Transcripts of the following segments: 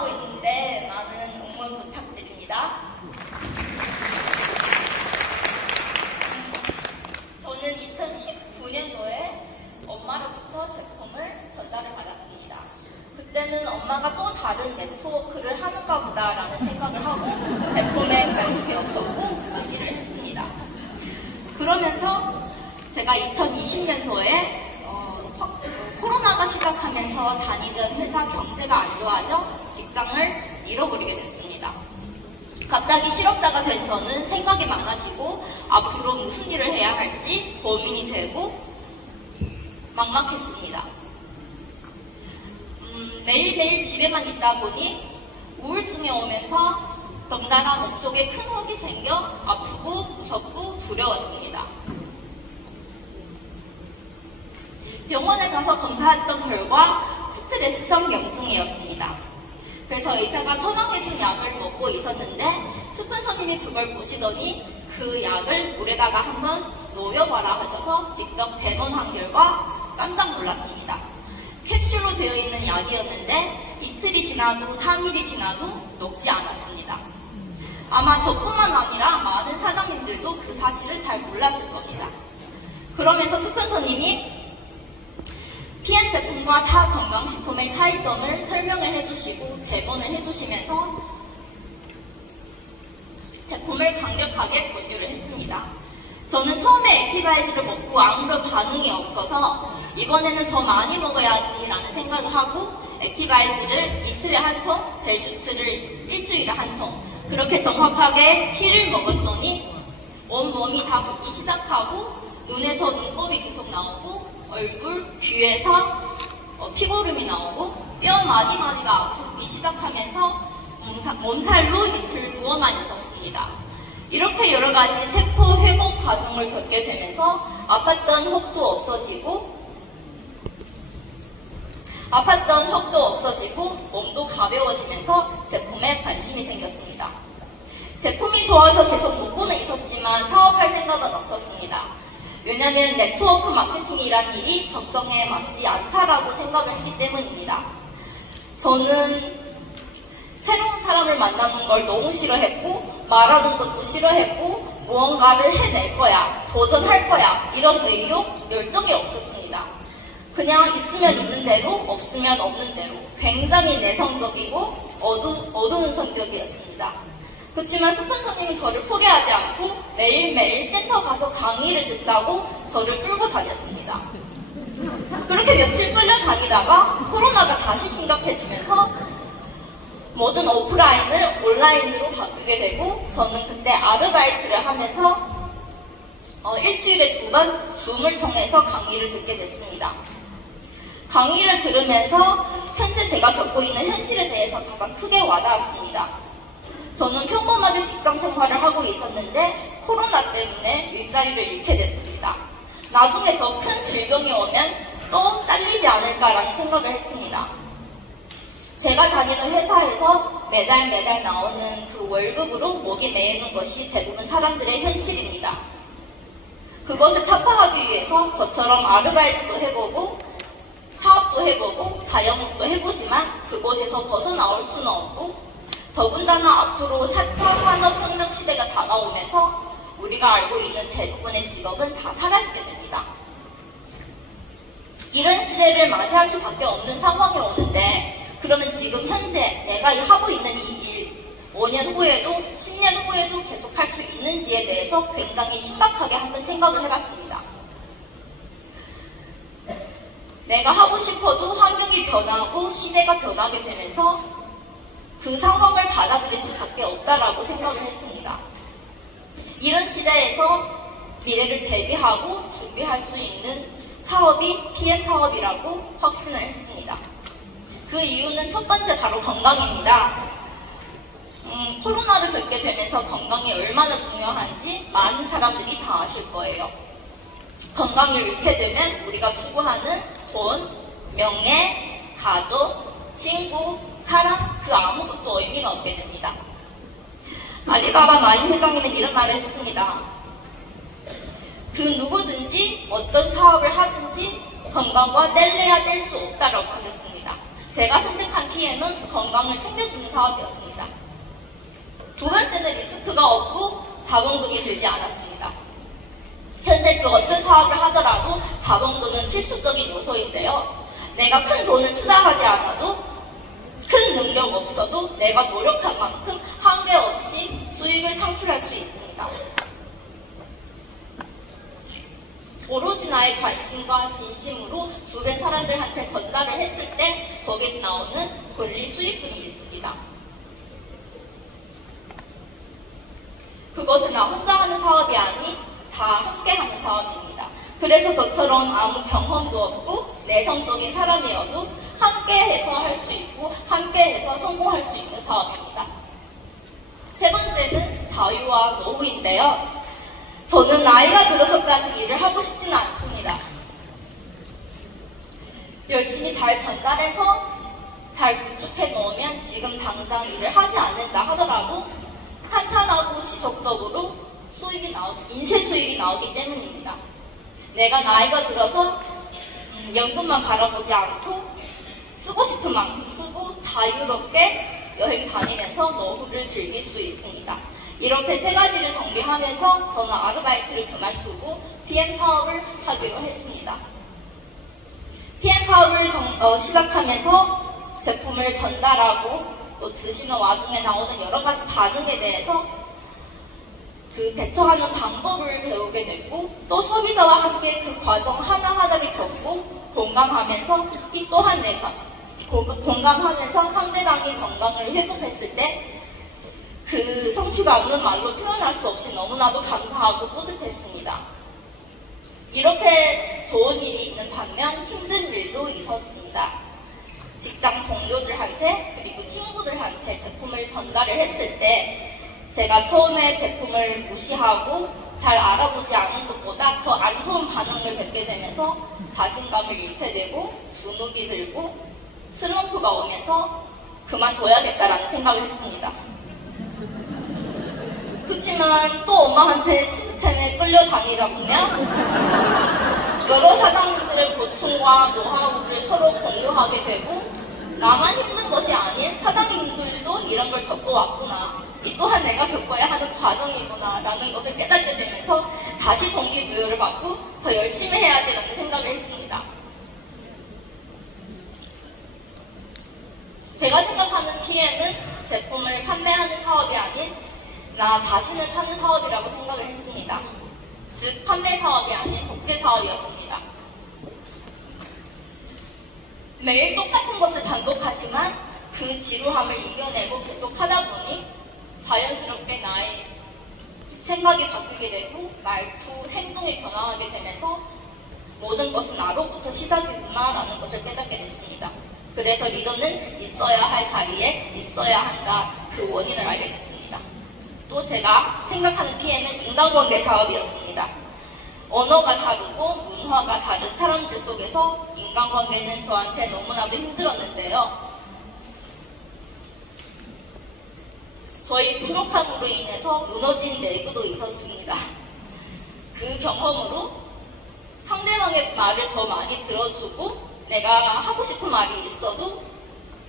하고 있는데 많은 응원 부탁드립니다. 저는 2019년도에 엄마로부터 제품을 전달을 받았습니다. 그때는 엄마가 또 다른 네트워크를 하는가 보다라는 생각을 하고 제품에 관심이 없었고 무시를 했습니다. 그러면서 제가 2020년도에 코로나가 시작하면서 다니던 회사 경제가 안 좋아져 직장을 잃어버리게 됐습니다. 갑자기 실업자가 된 저는 생각이 많아지고 앞으로 무슨 일을 해야 할지 고민이 되고 막막했습니다. 매일매일 집에만 있다 보니 우울증이 오면서 덩달아 몸속에 큰 혹이 생겨 아프고 무섭고 두려웠습니다. 병원에 가서 검사했던 결과 스트레스성 염증이었습니다. 그래서 의사가 처방해준 약을 먹고 있었는데 스폰서님이 그걸 보시더니 그 약을 물에다가 한번 녹여봐라 하셔서 직접 대본한 결과 깜짝 놀랐습니다. 캡슐로 되어 있는 약이었는데 이틀이 지나도 3일이 지나도 녹지 않았습니다. 아마 저뿐만 아니라 많은 사장님들도 그 사실을 잘 몰랐을 겁니다. 그러면서 스폰서님이 PM 제품과 타 건강식품의 차이점을 설명을 해주시고 대본을 해주시면서 제품을 강력하게 권유를 했습니다. 저는 처음에 액티바이즈를 먹고 아무런 반응이 없어서 이번에는 더 많이 먹어야지 라는 생각을 하고 액티바이즈를 이틀에 한 통, 젤슈트를 일주일에 한 통, 그렇게 정확하게 7일 먹었더니 온몸이 다 붓기 시작하고 눈에서 눈곱이 계속 나오고 얼굴, 귀에서 피고름이 나오고 뼈 마디마디가 아프기 시작하면서 몸살로 이틀 누워만 있었습니다. 이렇게 여러 가지 세포 회복 과정을 겪게 되면서 아팠던 혹도 없어지고 몸도 가벼워지면서 제품에 관심이 생겼습니다. 제품이 좋아서 계속 먹고는 있었지만 사업할 생각은 없었습니다. 왜냐하면 네트워크 마케팅이란 일이 적성에 맞지 않다라고 생각을 했기 때문입니다. 저는 새로운 사람을 만나는 걸 너무 싫어했고 말하는 것도 싫어했고 무언가를 해낼 거야, 도전할 거야 이런 의욕, 열정이 없었습니다. 그냥 있으면 있는 대로, 없으면 없는 대로 굉장히 내성적이고 어두운 성격이었습니다. 그렇지만 스폰서님이 저를 포기하지 않고 매일매일 센터 가서 강의를 듣자고 저를 끌고 다녔습니다. 그렇게 며칠 끌려다니다가 코로나가 다시 심각해지면서 모든 오프라인을 온라인으로 바꾸게 되고 저는 그때 아르바이트를 하면서 일주일에 2번 줌을 통해서 강의를 듣게 됐습니다. 강의를 들으면서 현재 제가 겪고 있는 현실에 대해서 가장 크게 와닿았습니다. 저는 평범하게 직장 생활을 하고 있었는데 코로나 때문에 일자리를 잃게 됐습니다. 나중에 더 큰 질병이 오면 또 잘리지 않을까라는 생각을 했습니다. 제가 다니는 회사에서 매달 나오는 그 월급으로 목이 메이는 것이 대부분 사람들의 현실입니다. 그것을 타파하기 위해서 저처럼 아르바이트도 해보고 사업도 해보고 자영업도 해보지만 그곳에서 벗어나올 수는 없고 더군다나 앞으로 4차 산업혁명 시대가 다가오면서 우리가 알고 있는 대부분의 직업은 다 사라지게 됩니다. 이런 시대를 맞이할 수밖에 없는 상황이 오는데 그러면 지금 현재 내가 하고 있는 이 일 5년 후에도 10년 후에도 계속할 수 있는지에 대해서 굉장히 심각하게 한번 생각을 해봤습니다. 내가 하고 싶어도 환경이 변하고 시대가 변하게 되면서 그 상황을 받아들일 수밖에 없다라고 생각을 했습니다. 이런 시대에서 미래를 대비하고 준비할 수 있는 사업이 PM 사업이라고 확신을 했습니다. 그 이유는 첫 번째 바로 건강입니다. 코로나를 겪게 되면서 건강이 얼마나 중요한지 많은 사람들이 다 아실 거예요. 건강을 잃게 되면 우리가 추구하는 돈, 명예, 가족, 친구, 사랑 그 아무것도 의미가 없게 됩니다. 알리바바 마인 회장님은 이런 말을 했습니다. 그 누구든지 어떤 사업을 하든지 건강과 뗄래야 뗄 수 없다라고 하셨습니다. 제가 선택한 PM은 건강을 챙겨주는 사업이었습니다. 두 번째는 리스크가 없고 자본금이 들지 않았습니다. 현재 그 어떤 사업을 하더라도 자본금은 필수적인 요소인데요. 내가 큰 돈을 투자하지 않아도 큰 능력 없어도 내가 노력한 만큼 한계 없이 수익을 창출할 수 있습니다. 오로지 나의 관심과 진심으로 주변 사람들한테 전달을 했을 때 거기서 나오는 권리 수익금이 있습니다. 그것은 나 혼자 하는 사업이 아닌 다 함께 하는 사업입니다. 그래서 저처럼 아무 경험도 없고 내성적인 사람이어도 함께해서 할 수 있고 함께해서 성공할 수 있는 사업입니다. 세 번째는 자유와 노후인데요. 저는 나이가 들어서까지 일을 하고 싶지는 않습니다. 열심히 잘 전달해서 잘 구축해 놓으면 지금 당장 일을 하지 않는다 하더라도 탄탄하고 지속적으로 인쇄 수입이 나오기 때문입니다. 내가 나이가 들어서 연금만 바라보지 않고 쓰고 싶은 만큼 쓰고 자유롭게 여행 다니면서 노후를 즐길 수 있습니다. 이렇게 세 가지를 정비하면서 저는 아르바이트를 그만두고 PM 사업을 하기로 했습니다. PM 사업을 시작하면서 제품을 전달하고 또 드시는 와중에 나오는 여러 가지 반응에 대해서 그 대처하는 방법을 배우게 됐고 또 소비자와 함께 그 과정 하나하나를 겪고 공감하면서 이 또한 내가 공감하면서 상대방의 건강을 회복했을 때 그 성취가 없는 말로 표현할 수 없이 너무나도 감사하고 뿌듯했습니다. 이렇게 좋은 일이 있는 반면 힘든 일도 있었습니다. 직장 동료들한테 그리고 친구들한테 제품을 전달을 했을 때 제가 처음에 제품을 무시하고 잘 알아보지 않은 것보다 더 안 좋은 반응을 겪게 되면서 자신감을 잃게 되고 주눅이 들고 슬럼프가 오면서 그만둬야겠다라는 생각을 했습니다. 그렇지만 또 엄마한테 시스템에 끌려다니다 보면 여러 사장님들의 고충과 노하우를 서로 공유하게 되고 나만 힘든 것이 아닌 사장님들도 이런 걸 겪어왔구나. 이 또한 내가 겪어야 하는 과정이구나 라는 것을 깨닫게 되면서 다시 동기부여를 받고 더 열심히 해야지라는 생각을 했습니다. 제가 생각하는 PM은 제품을 판매하는 사업이 아닌 나 자신을 파는 사업이라고 생각을 했습니다. 즉 판매 사업이 아닌 복제 사업이었습니다. 매일 똑같은 것을 반복하지만 그 지루함을 이겨내고 계속 하다 보니 자연스럽게 나의 생각이 바뀌게 되고 말투, 행동이 변화하게 되면서 모든 것은 나로부터 시작이구나 라는 것을 깨닫게 됐습니다. 그래서 리더는 있어야 할 자리에 있어야 한다 그 원인을 알게 됐습니다. 또 제가 생각하는 PM은 인간관계 사업이었습니다. 언어가 다르고 문화가 다른 사람들 속에서 인간관계는 저한테 너무나도 힘들었는데요. 저희 부족함으로 인해서 무너진 내구도 있었습니다. 그 경험으로 상대방의 말을 더 많이 들어주고 내가 하고 싶은 말이 있어도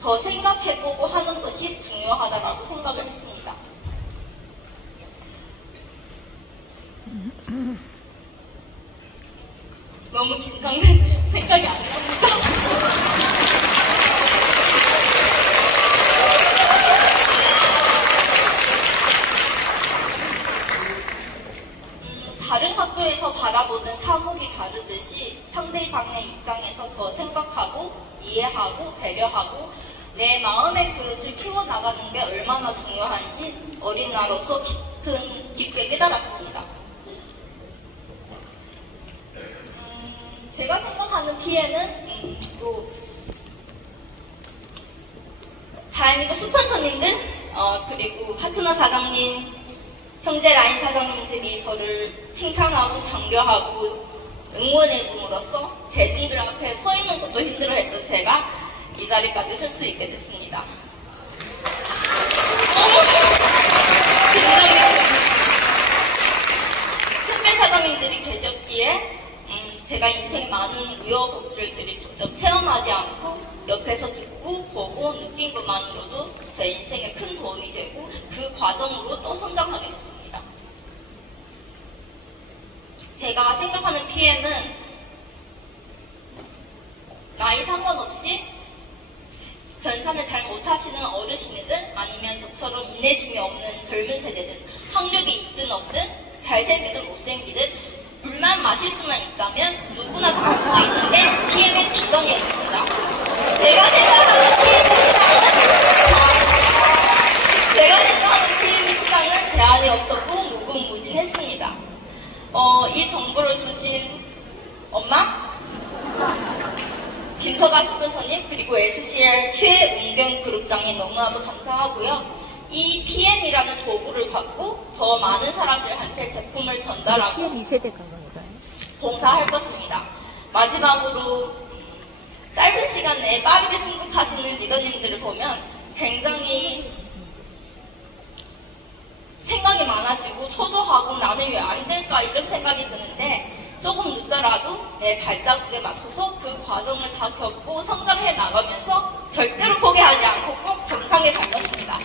더 생각해보고 하는 것이 중요하다고 생각을 했습니다. 너무 긴장되네요. 생각이 안 납니다. 다른 학교에서 바라보는 사목이 다르듯이 상대방의 입장에서 더 생각하고 이해하고 배려하고 내 마음의 그릇을 키워나가는 게 얼마나 중요한지 어린 나로서 깊게 깨달았습니다. 제가 생각하는 PM은 다행히도 스폰서님들 그리고 파트너 사장님, 형제 라인 사장님들이 저를 칭찬하고 격려하고 응원해줌으로써 대중들 앞에 서 있는 것도 힘들어했던 제가 이 자리까지 설 수 있게 됐습니다. 굉장히 선배 사장님들이 계셨기에 제가 인생의 많은 우여곡절들을 직접 체험하지 않고 옆에서 듣고 인생에 큰 도움이 되고 그 과정으로 또 성장하게 됐습니다. 제가 생각하는 PM은 나이 상관없이 전산을 잘 못하시는 어르신이든 아니면 저처럼 인내심이 없는 젊은 세대든 학력이 있든 없든 잘생기든 못생기든 물만 마실 수만 있다면 누구나 다 할 수 있는 게 PM의 비전이었습니다. 제가 생각하는 PM의 시장은 제한이 없었고 무궁무진했습니다. 이 정보를 주신 엄마, 김서가 스폰서님, 그리고 SCR 최은경 그룹장님 너무나도 감사하고요. 이 PM이라는 도구를 갖고 더 많은 사람들한테 제품을 전달하고 PM 2세대 건가요? 봉사할 것입니다. 마지막으로 짧은 시간 내에 빠르게 승급하시는 리더님들을 보면 굉장히 생각이 많아지고 초조하고 나는 왜 안 될까 이런 생각이 드는데 조금 늦더라도 내 발자국에 맞춰서 그 과정을 다 겪고 성장해 나가면서 절대로 포기하지 않고 꼭 정상에 갈 것입니다.